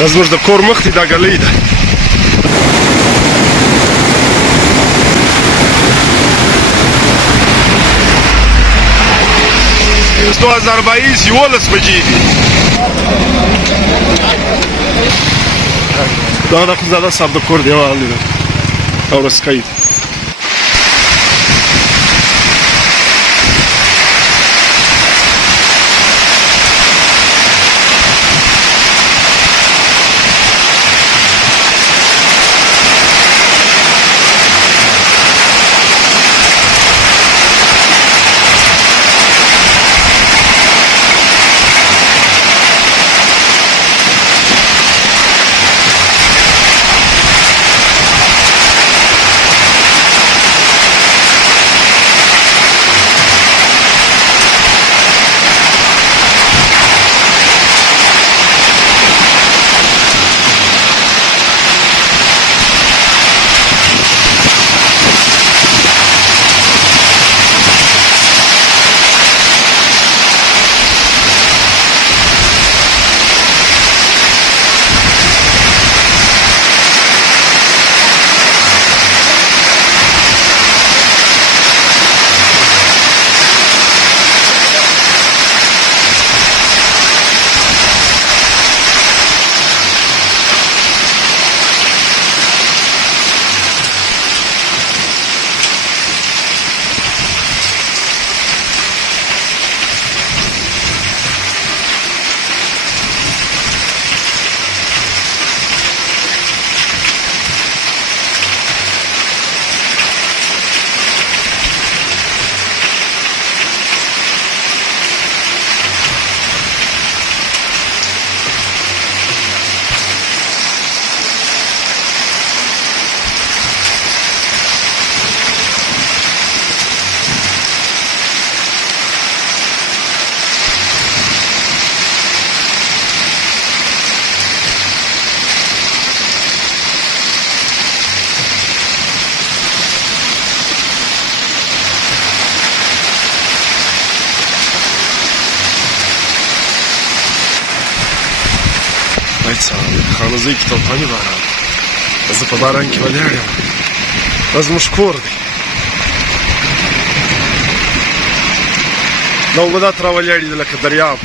دا زموږ د کور مخ دی دا ګلۍ ده اوس 2022 11 بجې دي دا د اخندزاده صاحب د کور دیوال دی او رسکی دی خانوزۍ کې توپاني باران زه په باران کې ولاړ یم دا زموږ کور دی دا اوبه داسې راولاړې دي لکه دریاب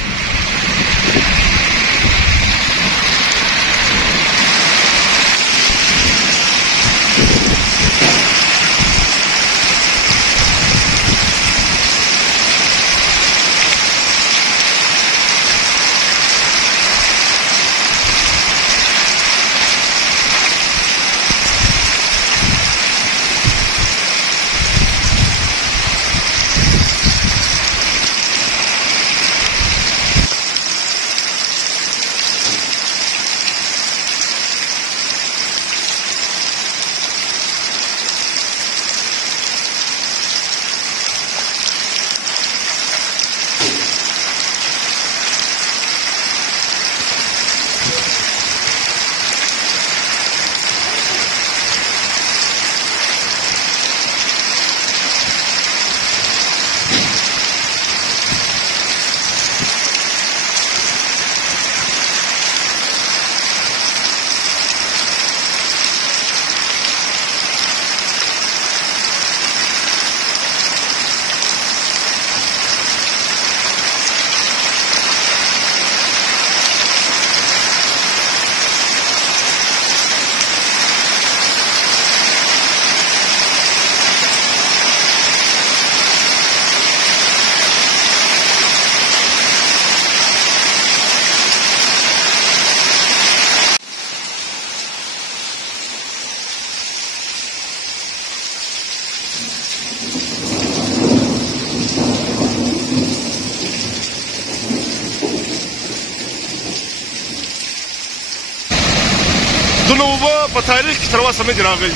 دونه اوبه په تاریخ کې تر اوسه نه دي راغلي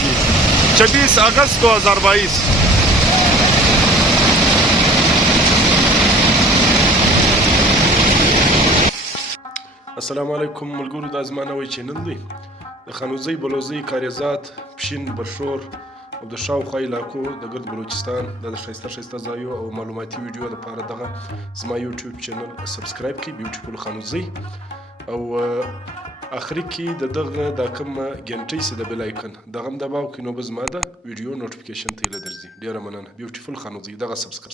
26 اگست 2022 السلام علیکم ملګرو دا زما نوی چینل دی د خانوزۍ بلوزۍ کاریزات پشین برشور او د شاوخوا علاقو د ګرد بلوچستان د ښایسته ښایسته ځایو او معلوماتي ویډیو لپاره دغه زما یوټیوب چینل سبسکرایب کړئ بیوټیفول خانوزۍ او اخري کې د دغه د کوم ګنټۍ سي د بیل آیکن دغه هم دباو کې نو به زما د ویډیو نوټیفیکیشن ته یې درځي. ډېره مننه. بیوټیفول خانوزۍ دغه سبسکرایب